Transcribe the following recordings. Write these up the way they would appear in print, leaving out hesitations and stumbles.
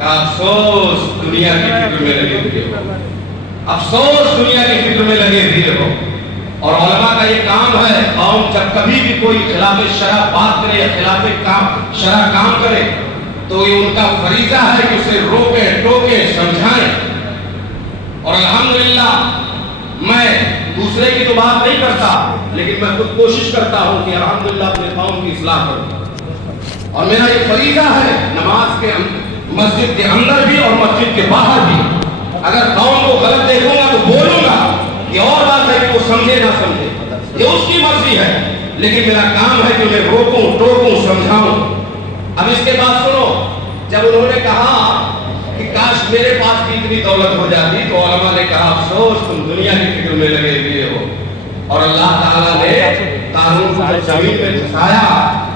افسوس دنیا کی فکر میں لگے ہوئے ہو، افسوس دنیا کی فکر میں لگے ہوئے ہو۔ اور علماء کا یہ کام ہے، قوم جب کبھی بھی کوئی خلاف شرع بات کرے یا خلاف شرع کام کرے تو یہ ان کا فریضہ ہے کہ اسے روکے ٹوکے سمجھائیں۔ اور الحمدللہ میں دوسرے کی تو بات نہیں کرتا، لیکن میں خود کوشش کرتا ہوں کہ الحمدللہ اپنے قوم کی اصلاح کروں، اور میرا یہ فریضہ ہے نماز کے مسجد کے اندر بھی اور مسجد کے باہر بھی۔ اگر قوم کو غلط دیکھوں گا تو بولوں گا، یہ اور بات ہے کہ وہ سمجھے نہ سمجھے، یہ اس کی مرضی ہے، لیکن میرا کام ہے کہ انہیں روکوں ٹوکوں سمجھاؤں۔ اب اس کے بعد سنو، جب انہوں نے کہا کہ کاش میرے پاس بھی اتنی دولت ہو جاتی، تو علماء نے کہا افسوس تم دنیا کی فکر میں لگے ہوئے ہو۔ اور اللہ تعالیٰ نے قانون کو زمین میں دکھایا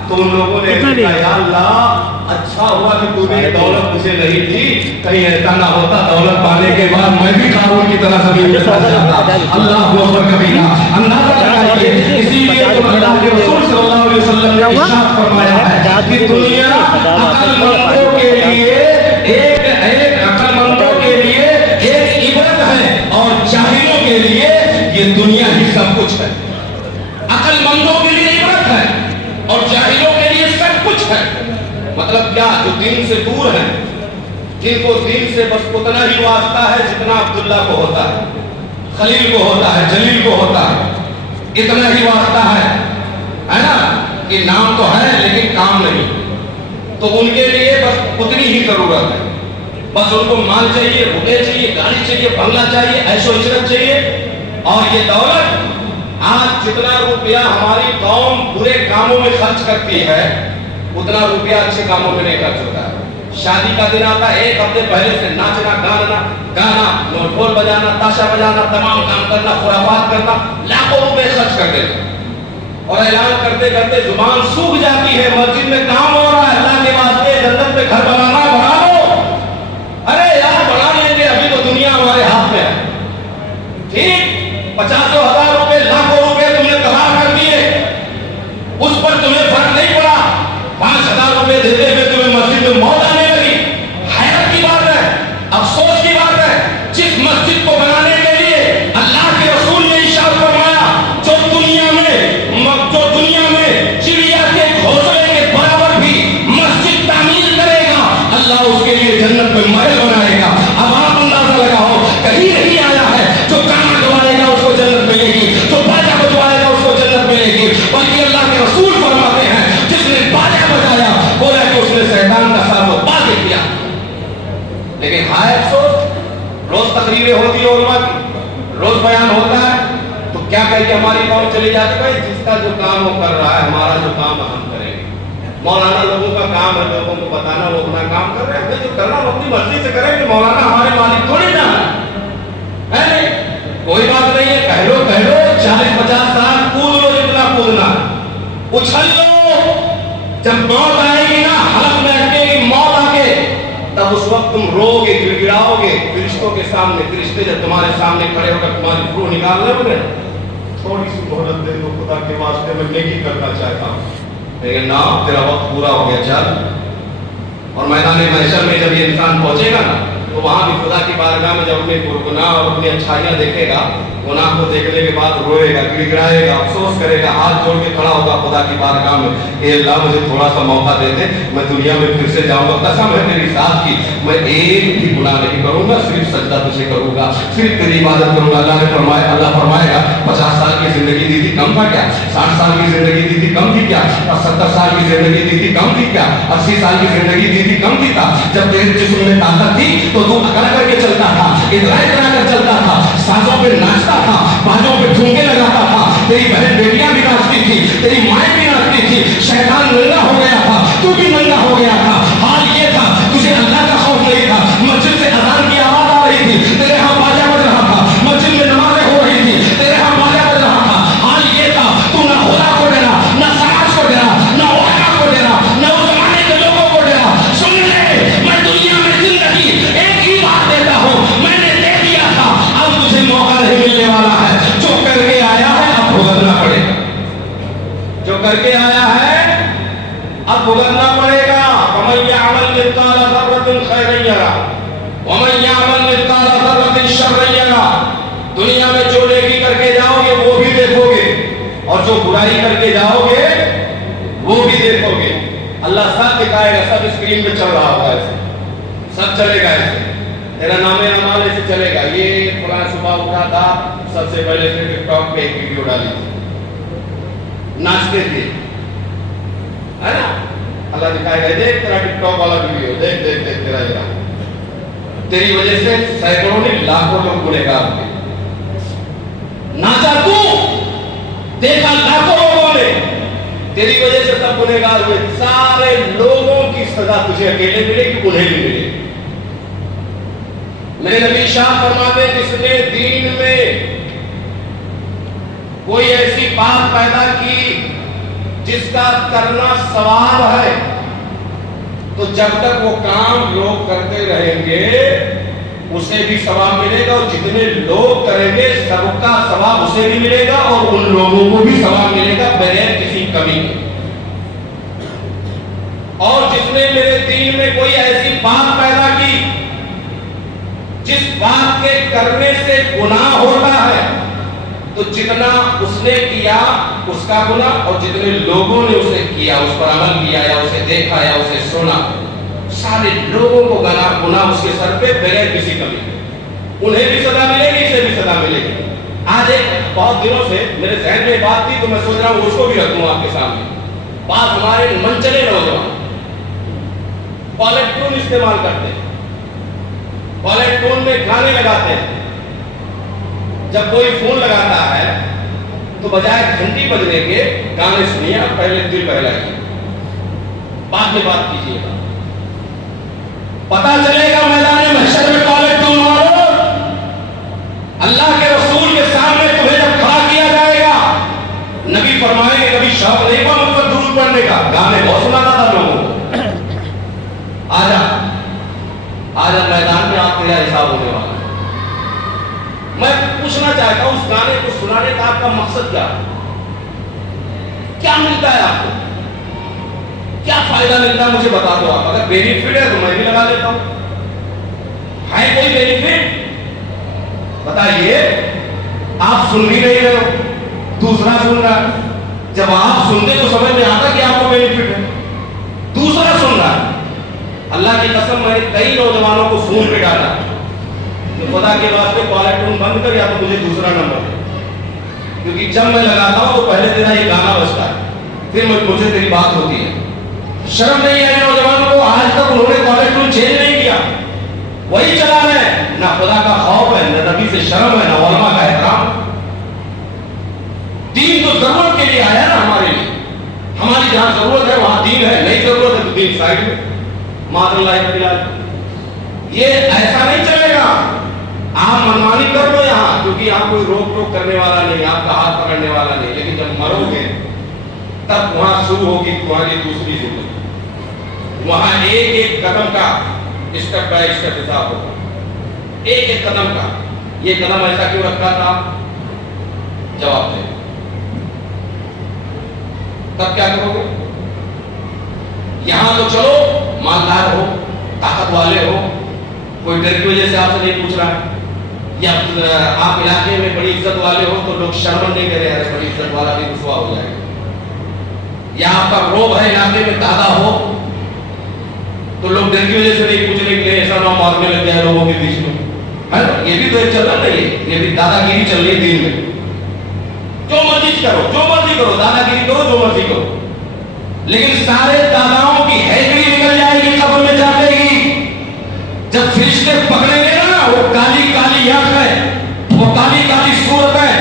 تو ان لوگوں نے کہا یا اللہ اچھا ہوا کہ تو نے دولت مجھے نہیں دی، کہیں ایسا نہ ہوتا دولت پانے کے بعد میں بھی قارون کی طرح زمین میں پھنس جاتا۔ اللہ اکبر کبیرہ، اندازہ لگائیے۔ اسی لیے تو اللہ کے رسول صلی اللہ علیہ وسلم نے ارشاد فرمایا ہے کہ دنیا عقل مندوں کے لیے ایک عقل مندوں کے لیے ایک عبرت ہے، اور جاہلوں کے لیے یہ دنیا ہی سب کچھ ہے۔ عقل مندوں کے لیے عبرت ہے اور جاہلوں کے لیے سب کچھ ہے۔ مطلب کیا؟ جو دین سے دور ہیں، جن کو دین سے بس اتنا ہی واسطہ ہے جتنا عبداللہ کو ہوتا ہے، خلیل کو ہوتا ہے، جلیل کو ہوتا ہے، اتنا ہی واسطہ ہے نا، کہ نام تو ہے لیکن کام نہیں، تو ان کے لیے بس اتنی ہی ضرورت ہے۔ بس ان کو مال چاہیے، روپے چاہیے، گاڑی چاہیے، بنگلہ چاہیے، عیش و عشرت چاہیے۔ اور یہ دولت آج جتنا روپیہ ہماری قوم برے کاموں میں خرچ کرتی ہے اتنا روپیہ اچھے کاموں میں نہیں خرچ ہوتا ہے۔ شادی کا دن آتا ہے، ایک ہفتے پہلے سے ناچنا گانا ڈھول بجانا، تاشا بجانا، تمام کام کرنا، خرافات کرنا، لاکھوں روپے خرچ کر دیتے اور اعلان کرتے کرتے زبان سوکھ جاتی ہے۔ مسجد میں کام ہو رہا ہے، اللہ کے واسطے جنت میں گھر بنانا ہے، بنا لو۔ ارے یار بنا لیں گے، ابھی تو دنیا ہمارے ہاتھ میں ہے۔ ٹھیک 50,000 روپے، لاکھوں روپے تم نے تباہ کر دیے، اس پر تمہیں فرق نہیں پڑا۔ 5,000 روپے دیتے ہوئے تمہیں مسجد میں موت آنے لگی۔ حیرت کی بات ہے، افسوس کی بات ہے، جس مسجد کو بنانے کے لیے اللہ کے رسول نے ارشاد فرمایا جو دنیا میں چڑیا کے گھونسلے کے برابر بھی مسجد تعمیر کرے گا، اللہ اس کے لیے جنت میں محل بنائے گا۔ اب آپ اندازہ لگاؤ، کہیں نہیں آیا ہے جو گانا گوائے گا اس کو جنت ملے گی، جو باجا بجوائے گا اس کو جنت ملے گی، بلکہ اللہ کے رسول فرماتے ہیں جس نے باجا بجایا گویا کہ اس نے شیطان کا ساتھ باطل کیا۔ لیکن ہائے افسوس، روز تقریریں ہوتی ہیں علماء کی، روز بیان ہوتا ہے، تو کیا کہیے ہماری قوم چلی جاتی، بھائی جس کا جو کام وہ کر رہا ہے، ہمارا جو کام ہم کریں گے۔ مولانا لوگوں کا کام ہے لوگوں کو بتانا وہ اپنا کام کر رہے ہیں، جو کرنا وہ اپنی مرضی سے کریں گے، مولانا ہمارے مالک تھوڑی نہ ہے۔ کوئی بات نہیں ہے، کہہ لو 40-50 سال کود لو جتنا کودنا، اچھل لو، جب موت آئے گی نا، حلق میں اٹکے گی موت آ کے، تب اس وقت تم رو گے، گڑگڑاؤ گے فرشتوں کے سامنے۔ فرشتے جب تمہارے سامنے کھڑے ہو کر تمہاری روح نکال لیں گے، تھوڑی سی مہلت دے دو خدا کے واسطے، میں نیکی کرنا چاہتا ہوں، لیکن نا تیرا وقت پورا ہو گیا، چل۔ اور میدان محشر میں جب یہ انسان پہنچے گا نا، تو وہاں بھی خدا کی بارگاہ میں جب اپنے گناہ اور اپنی اچھائیاں دیکھے گا، گناہ کو دیکھنے کے بعد روئے گا، گڑگڑائے گا، افسوس کرے گا، ہاتھ جوڑ کے کھڑا ہوگا خدا کی بارگاہ میں کہ اللہ مجھے تھوڑا سا موقع دے دے، میں دنیا میں پھر سے جاؤں گا، قسم ہے تیری ذات کی میں ایک بھی گناہ نہیں کروں گا، صرف سجدہ تجھے کروں گا، صرف تیری عبادت کروں گا۔ اللہ فرمائے گا 50 سال کی زندگی دی تھی کم تھا کیا؟ 60 سال کی زندگی دی تھی کم تھی کیا؟ اور 70 سال کی زندگی دی تھی کم تھی کیا؟ 80 سال کی زندگی دی تھی کم تھی تھا؟ جب تیرے جسم میں طاقت تھی تو تو اکڑ کر کے چلتا تھا، اترا کر چلتا تھا، سازوں پہ ناچتا تھا، باجوں پہ ٹھمکے لگاتا تھا، تیری بہن بیٹیاں بھی ناچتی تھی، تیری مائیں بھی ناچتی تھی، شیطان ننگا ہو گیا تھا، تو بھی ننگا ہو گیا تھا۔ حال یہ تھا تجھے اللہ کا خوف نہیں تھا، مسجد سے اذان کی آواز آ رہی تھی، تیرے ہاں باجا بج رہا تھا، مسجد میں نمازیں ہو رہی تھی، تیرے ہاں باجا بج رہا تھا۔ حال یہ تھا تو نہ خدا کو ڈرا، نہ سماج کو ڈرا، نہ علماء کو ڈرا، نہ اس زمانے کے لوگوں کو ڈرا۔ سن لے، میں دنیا میں زندگی ایک ہی بات دیتا ہوں، میں نے دے دیا تھا، اب تجھے موقع نہیں ملنے والا ہے۔ جو کر کے آیا ہے اب بھگتنا پڑے گا، جو کر کے آیا ہے اب بھگتنا پڑے گا۔ فَمَن يَعْمَلْ مِثْقَالَ ذَرَّةٍ خَيْرًا يرى ومن يعمل مثقال ذرة شرا يرى. دنیا میں جو نیکی کر کے جاؤ گے وہ بھی دیکھو گے اور جو برائی کر کے جاؤ گے وہ بھی دیکھو گے. اللہ سب دکھائے گا, سب اسکرین پہ چل رہا ہوگا, ایسے سب چلے گا, ایسے تیرا نام اعمال ایسے چلے گا. یہ فلاں صبح اٹھا تھا, سب سے پہلے سے ٹک ٹاک پہ ایک ویڈیو ڈالی تھی, ناچتے تھے, ہے نا. اللہ دکھائے گا, دیکھ تیرا ٹک ٹاک والا ویڈیو, دیکھ دیکھ دیکھ تیرا یہ تیری وجہ سے سینکڑوں نہیں لاکھوں لوگ گنہگار ہوئے. ناچا تو, دیکھا لاکھوں لوگوں نے, تیری وجہ سے سب گنہگار ہوئے. سارے لوگوں کی سزا تجھے اکیلے ملے گی, انہیں بھی ملے. میرے نبی شاہ فرماتے جس نے دین میں کوئی ایسی بات پیدا کی جس کا کرنا ثواب ہے, تو جب تک وہ کام لوگ کرتے رہیں گے اسے بھی ثواب ملے گا, اور جتنے لوگ کریں گے سب کا ثواب اسے بھی ملے گا اور ان لوگوں کو بھی ثواب ملے گا بغیر کسی کمی کے. اور جس نے میرے دین میں کوئی ایسی بات پیدا کی جس بات کے کرنے سے گناہ ہوتا ہے, تو جتنا اس نے کیا اس کا گناہ, اور جتنے لوگوں نے اسے کیا, اس پر عمل کیا یا اسے دیکھا یا اسے سنا, سارے لوگوں کو گناہ اس کے سر پہ بغیر کسی کمی. انہیں بھی سزا ملے گی, اسے بھی سزا ملے گی. آج ایک بہت دنوں سے میرے ذہن میں بات تھی تو میں سوچ رہا ہوں اس کو بھی رکھوں آپ کے سامنے. بات ہمارے منچلے نوجوان کالر ٹون استعمال کرتے ہیں, کالر ٹون میں گانے لگاتے ہیں. جب کوئی فون لگاتا ہے تو بجائے گھنٹی بجنے کے گانے سنیے, آپ پہلے دل بہلائیے, بعد میں بات کیجیے گا, پتا چلے گا میدان محشر میں کالر ٹون والوں. اللہ کے رسول کے سامنے تمہیں جب کھڑا کیا جائے گا, نبی فرمائیں گے کبھی شوق نہیں ہوا مجھ پر درود پڑھنے کا, گانے بہت سناتا تھا لوگوں کو. آجا میدان میں آپ تیرا حساب ہونے والا. میں پوچھنا چاہتا ہوں اس گانے کو سنانے کا آپ کا مقصد کیا ہے؟ کیا ملتا ہے آپ کو, کیا فائدہ ملتا ہے مجھے بتا دو. آپ اگر بینیفٹ ہے تو میں بھی لگا دیتا ہوں. ہے کوئی بینیفٹ بتائیے. آپ سن بھی نہیں رہے ہو, دوسرا سن رہا ہے. جب آپ سنتے تو سمجھ میں آتا کہ آپ کو بینیفٹ ہے, دوسرا سن رہا ہے. اللہ کی قسم میں نے کئی نوجوانوں کو فون پہ ڈالا کہ خدا کے واسطے کالر ٹون بند کر یا تو مجھے دوسرا نمبر دے, کیونکہ جب میں لگاتا ہوں تو پہلے تیرا یہ گانا بجتا ہے, پھر مجھے تیری بات ہوتی ہے. شرم نہیں آئی نوجوانوں کو, آج تک انہوں نے کالر ٹون چینج نہیں کیا, وہی چلا ہے. نہ خدا کا خوف ہے, نہ نبی سے شرم ہے, نہ علماء کا احترام. دین تو ضرورت کے لیے آیا نا ہمارے لیے, ہماری جہاں ضرورت ہے وہاں دین ہے, نہیں ضرورت ہے تو دین سائڈ میں. معاذ اللہ تعالی یہ ایسا نہیں چلے گا. آپ منمانی کر لو یہاں, کیونکہ آپ کوئی روک ٹوک کرنے والا نہیں, آپ کا ہاتھ پکڑنے والا نہیں. لیکن جب مرو گے تب وہاں شروع ہوگی تمہاری دوسری زندگی. وہاں ایک ایک قدم کا اسٹیپ بائی اسٹیپ حساب ہوگا, ایک ایک قدم کا. یہ قدم ایسا کیوں رکھا تھا, جواب دے. تب کیا کرو گے؟ یہاں تو چلو مالدار ہو, طاقت والے ہو, کوئی ڈر کی وجہ سے آپ سے نہیں پوچھ رہا ہے, یا آپ علاقے میں بڑی عزت والے ہو تو لوگ شرم نہیں کرے, ارے بڑی عزت والا بھی رسوا ہو جائے گا. یا آپ کا روب ہے علاقے میں دادا ہو تو لوگ ڈر کی وجہ سے نہیں پوچھ رہے کہ ایسا نہ مارنے لگ جائے لوگوں کے بیچ میں, ہے نا. یہ بھی تو ایک چل رہا ہے, یہ بھی دادا گیری چل رہی ہے دین میں. جو مرضی کرو, جو مرضی کرو, دادا گیری کرو, جو مرضی کرو, لیکن سارے داداؤں کی ہیکڑی نکل جائے گی, قبر میں جاتے گی. جب فرشتے پکڑیں گے نا, وہ کالی کالی آنکھ ہے, وہ کالی کالی صورت ہے,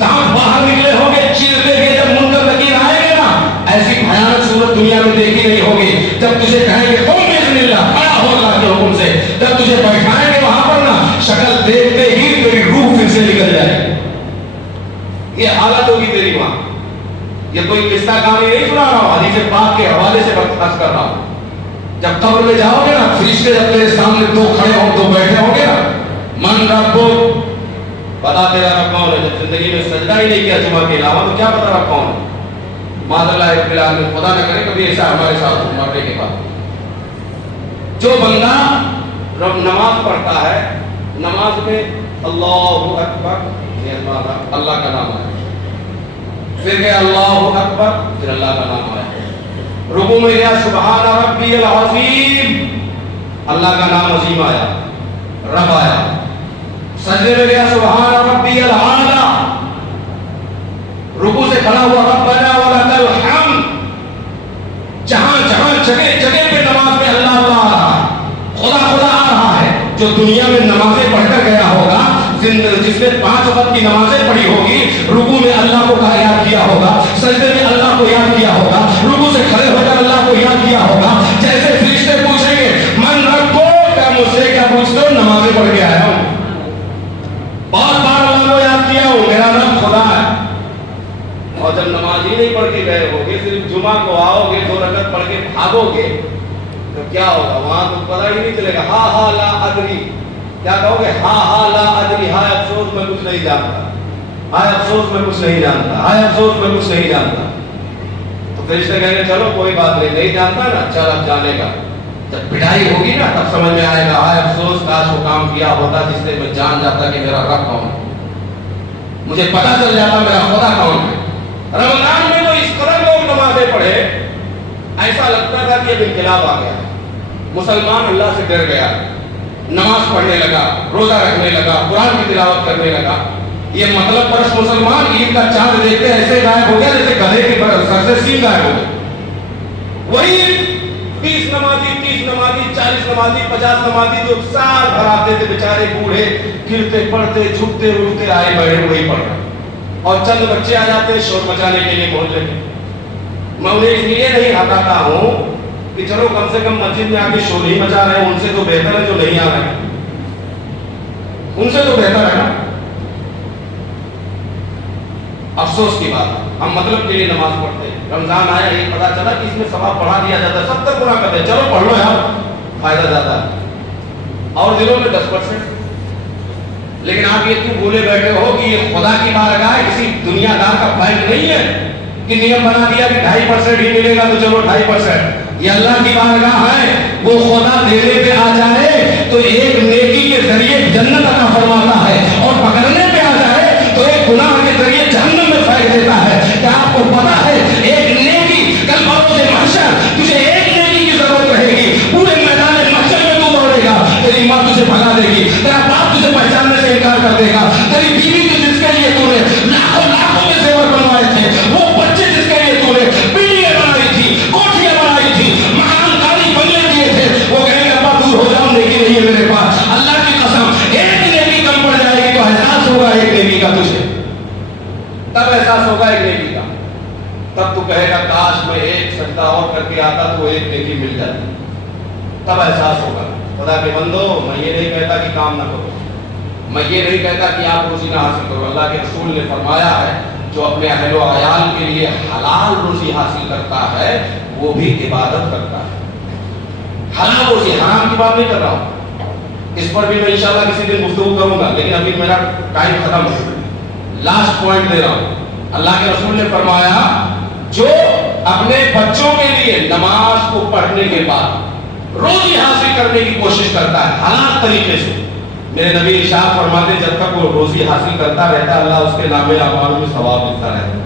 دانت باہر نکلے ہوں گے, چیرتے گے. جب منکر نکیر آئے گے نا, ایسی بھیانک صورت دنیا میں دیکھی نہیں ہوگی. جب تجھے کہیں گے قوم باذن اللہ, کھڑا ہو اللہ کے حکم سے, جب تجھے بیٹھائیں گے وہاں پر نا, شکل دیکھتے ہی تیری روح پھر سے نکل جائے. یہ حالت ہوگی تیری وہاں. یہ کوئی قصہ کہانی نہیں سنا رہا ہوں, حدیث پاک کے حوالے سے بحث کر رہا ہوں. جب قبر میں جاؤ گے نا, فرشتے جب تیرے سامنے دو کھڑے ہوں, دو بیٹھے ہوں گے نا, من ربک, بتا تیرا رب کون ہے. جب زندگی میں سجدہ ہی نہیں کیا جمعہ کے علاوہ تو کیا پتا رب کون ہے. معاذ اللہ رب العالمین, خدا نہ کرے کبھی ایسا ہمارے ساتھ مرنے کے بعد. جو بندہ پڑھتا ہے نماز میں اللہ اکبر، اللہ کا نام ہے، پھر گیا اللہ اکبر، پھر اللہ کا نام ہے، رکوع میں گیا سبحان ربی العظیم، اللہ کا نام عظیم آیا، رب آیا، سجدے میں گیا سبحان ربی الاعلی، رکوع سے کھڑا ہوا ربنا ولک الحمد، جہاں جگہ جگہ پہ نماز میں اللہ اللہ آ رہا ہے، خدا خدا آ رہا ہے۔ جو دنیا میں نمازیں پڑھ کر گیا ہوگا، جس نے 5 وقت کی نمازیں پڑھی ہوگی، رکوع میں اللہ کو یاد کیا ہوگا، سجدے میں اللہ کو یاد کیا ہوگا، رکوع سے کھڑے ہو کر اللہ کو یاد کیا ہوگا، جیسے فرشتے پوچھیں گے من ربک، کیا مجھ سے کیا پوچھتے ہو؟ نمازیں پڑھ کے آیا ہوں، بہت بار اللہ کو یاد کیا ہوں، میرا رب خدا ہے۔ اور جب نماز ہی نہیں پڑھ کے گئے ہوگے، صرف جمعہ کو آؤ گے، 2 رکعت پڑھ کے بھاگو گے، تو کیا ہوگا؟ وہاں تو پتہ ہی نہیں چلے گا، ہاں ہاں لا ادری، کیا کہو گے؟ ہاں ہاں لا ادری، ہائے افسوس میں کچھ نہیں جانتا، ہائے افسوس میں کچھ نہیں جانتا، ہائے افسوس میں کچھ نہیں جانتا۔ تو فرشتے کہیں گے چلو کوئی بات نہیں، نہیں جانتا نا، چل اب جانے کا۔ جب پڑھائی ہوگی نا تب سمجھ میں آئے گا، ہائے افسوس کاش وہ کام کیا ہوتا جس سے میں جان جاتا کہ میرا رب کون ہے، مجھے پتا چل جاتا میرا خدا کون ہے۔ رمضان میں تو اس قدر لوگ نمازیں پڑھے، ایسا لگتا تھا کہ اب انقلاب آ گیا، مسلمان اللہ سے ڈر گیا، نماز پڑھنے لگا، روزہ رکھنے لگا، قرآن کی تلاوت کرنے لگا۔ یہ مطلب پرس مسلمان عید کا چاند دیکھتے ایسے غائب ہو گیا جیسے گدھے کے سر سے سینگ غائب ہو گیا۔ وہی 20 نمازی، 30 نمازی، 40 نمازی، 50 نمازی جو سال بھر آتے تھے بیچارے بوڑھے، گرتے پڑتے جھکتے اٹھتے آئے بیٹھے وہی پڑھ رہے، اور چند بچے آ جاتے ہیں شور مچانے کے لیے محلے میں۔ میں انہیں اس لیے نہیں ہٹاتا ہوں کہ چلو کم سے کم مسجد میں آ کے شور نہیں مچا رہے ہیں، ان سے تو بہتر ہے جو نہیں آ رہے ہیں، ان سے تو بہتر ہے نا۔ افسوس کی بات ہے، ہم مطلب کے لیے نماز پڑھتے ہیں، رمضان آیا یہ پتا چلا کہ اس میں ثواب بڑھا دیا جاتا ہے، 70 گنا کرتے ہیں، چلو پڑھ لو یار فائدہ زیادہ ہے، اور دلوں میں 10%۔ لیکن آپ یہ کیوں بھولے بیٹھے ہو کہ یہ خدا کی بارگاہ کسی دنیا دار کا بینک نہیں ہے کہ نیم بنا دیا کہ 2.5% ہی ملے گا تو چلو 2.5%۔ یہ اللہ کی بارگاہ ہے، وہ خدا دینے پہ آ جائے تو ایک نیکی کے ذریعے جنت عطا فرماتا ہے، اور پکڑنے پہ آ جائے تو ایک گناہ کے ذریعے جہنم میں پھینک دیتا ہے۔ کیا آپ کو پتا ہے ایک نیکی کل بروز محشر تجھے ایک نیکی کی ضرورت رہے گی، پورے میدان محشر میں تو دوڑے گا، تیری ماں تجھے بھگا دے گی، تیرا باپ تجھے پہچاننے سے انکار کر دے گا، تیری بیوی تو جس کے لیے تو نے لاکھوں لاکھوں کے زیور بنوائے تھے، وہ بچے جس کے لیے تو نے بلڈنگیں بنائی تھی، کوٹھیاں بنائی تھی، مکان کاری بنگلے دیے تھے، وہ کہیں گے ابا دور ہو جاؤ، نیکی نہیں ہے میرے پاس۔ اللہ کی قسم ایک نیکی کم پڑ جائے گی تو احساس ہوگا ایک نیکی کا تجھے، تب احساس ہوگا ایک نیکی کا، تب تو کہے گا کاش میں ایک سجدہ اور کر کے آتا تو ایک نیکی مل جاتی، تب احساس ہوگا۔ خدا کے بندو، میں یہ نہیں کہتا کہ کام نہ کرو، میں یہ نہیں کہتا کہ آپ روزی نہ حاصل کرو، اللہ کے رسول نے فرمایا ہے جو اپنے اہل و عیال کے لیے حلال روزی حاصل کرتا ہے وہ بھی عبادت کرتا ہے۔ حلال روزی، حرام کی بات نہیں کر رہا ہوں، اس پر بھی میں انشاءاللہ کسی دن گفتگو کروں گا، لیکن ابھی میرا ٹائم ختم ہے، لاسٹ پوائنٹ دے رہا ہوں۔ اللہ کے رسول نے فرمایا جو اپنے بچوں کے لیے نماز کو پڑھنے کے بعد روزی حاصل کرنے کی کوشش کرتا ہے حلال طریقے سے، میرے نبی ارشاد فرماتے ہیں جب تک وہ روزی حاصل کرتا رہتا اللہ اس کے نام اعمال میں ثواب ملتا رہتا ہے۔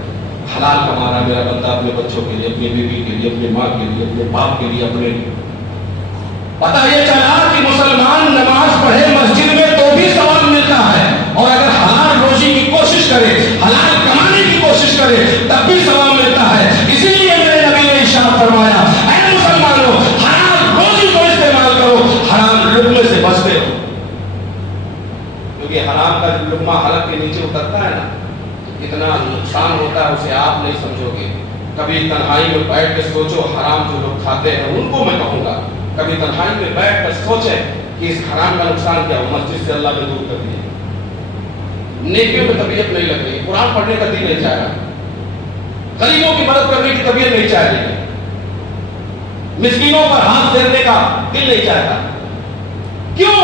حلال کمانا میرا بندہ اپنے بچوں کے لیے، اپنی بیوی کے لیے، اپنے ماں کے لیے، اپنے باپ کے لیے، اپنے لیے۔ پتہ یہ چلا کہ مسلمان نماز پڑھے مسجد میں تو بھی ثواب ملتا ہے، اور اگر حلال روزی کی کوشش کرے، حلال کمانے کی کوشش کرے تب بھی ثواب ملتا ہے۔ اسی لیے میرے نبی نے ارشاد فرمایا اے مسلمانوں حلال روزی کو استعمال کرو، حرام لقمے سے بچتے ہو، کیونکہ حرام کا لقمہ حلق کے نیچے اترتا ہے نا، اتنا نقصان ہوتا ہے اسے آپ نہیں سمجھو گے۔ کبھی تنہائی میں بیٹھ کے سوچو، حرام جو لوگ کھاتے ہیں ان کو میں کہوں گا کبھی تنہائی میں بیٹھ کر سوچیں کہ اس حرام کا نقصان کیا ہو، مسجد سے اللہ نے دور کر دیا، نیکیوں میں طبیعت نہیں لگ رہی، قرآن پڑھنے کا دل نہیں چاہ رہا، غریبوں کی مدد کرنے کی طبیعت نہیں چاہ رہی، مسکینوں پر ہاتھ پھیرنے کا دل نہیں چاہتا۔ کیوں؟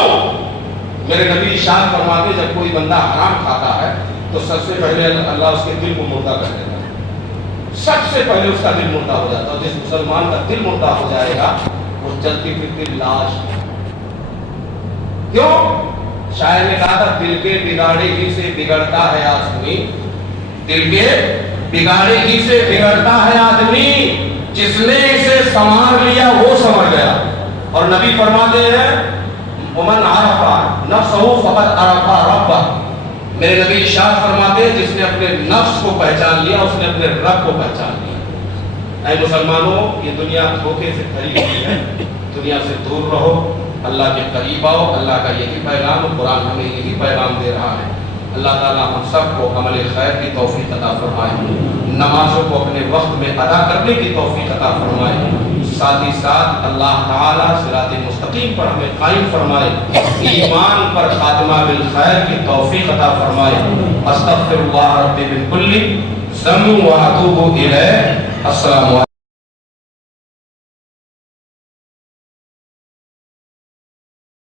میرے نبی ارشاد فرماتے جب کوئی بندہ حرام کھاتا ہے تو سب سے پہلے اللہ اس کے دل کو مردہ کر دیتا ہے، سب سے پہلے اس کا دل مردہ ہو جاتا ہے۔ جس مسلمان کا دل مردہ ہو جائے گا وہ چلتی پھرتی لاش، کیوں؟ شاعر نے کہا تھا دل کے بگاڑے ہی سے بگڑتا ہے آدمی، دل کے بگاڑے ہی سے بگڑتا ہے آدمی، جس نے اسے سنوار لیا وہ سنور گیا۔ اور نبی فرماتے ہیں ومن عرف نفسہ فقد عرف ربہ، میرے نبی ارشاد فرماتے ہیں جس نے اپنے نفس کو پہچان لیا اس نے اپنے رب کو پہچان لیا۔ اے مسلمانوں، یہ دنیا دھوکے سے بھری ہوئی ہے، دنیا سے دور رہو، اللہ کے قریب آؤ۔ اللہ کا یہی پیغام، قرآن ہمیں یہی پیغام دے رہا ہے۔ اللہ تعالیٰ ہم سب کو عمل خیر کی توفیق عطا فرمائے، نمازوں کو اپنے وقت میں ادا کرنے کی توفیق عطا فرمائے، ساتھ ہی ساتھ اللہ تعالیٰ صراط مستقیم پر ہمیں قائم فرمائے، ایمان پر خاتمہ بالخیر کی توفیق عطا فرمائے۔ استغفر اللہ ربی من کل ذنب واتوب الیہ۔ السلام علیکم۔